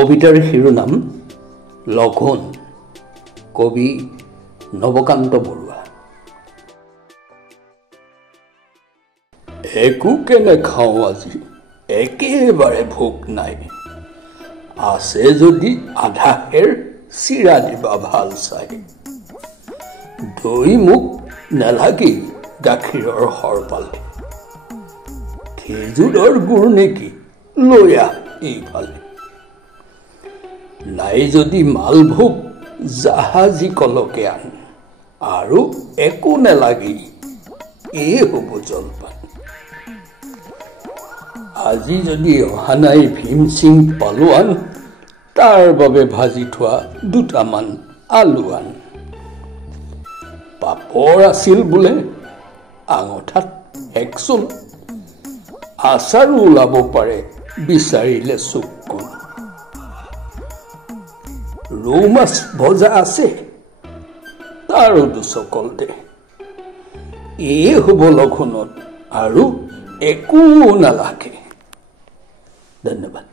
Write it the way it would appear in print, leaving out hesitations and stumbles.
কবিতাৰ শিৰোনাম লঘোণ, কবি নৱকান্ত বৰুৱা। একো কেনে খাওঁ আজি, একেবাৰে ভোক নাই। আছে যদি আধা খেৰ চিৰা দিবা ভাল চাই। দৈ মোক নেলাগেই গাখীৰৰ সৰ পালে। খেজুৰৰ গুৰ নেকি লৈ আহ এইফালে। নাই যদি মালভোগ জাহাজী কলকে আন, আৰু একো নেলাগেই এই হ'ব জলপান। আজি যদি অহা নাই ভীম সিং পালোৱান, তাৰ বাবে ভাজি থোৱা দুটামান আলু আন। পাপৰ আছিল বোলে আঙঠাত একচোন, আচাৰো ওলাব পাৰে বিচাৰিলে চুককণ। ৰৌ মাছ ভজা আছে তাৰো দুচকল দে। এই হ'ব লঘোণত আৰু একো নালাগে। ধন্যবাদ।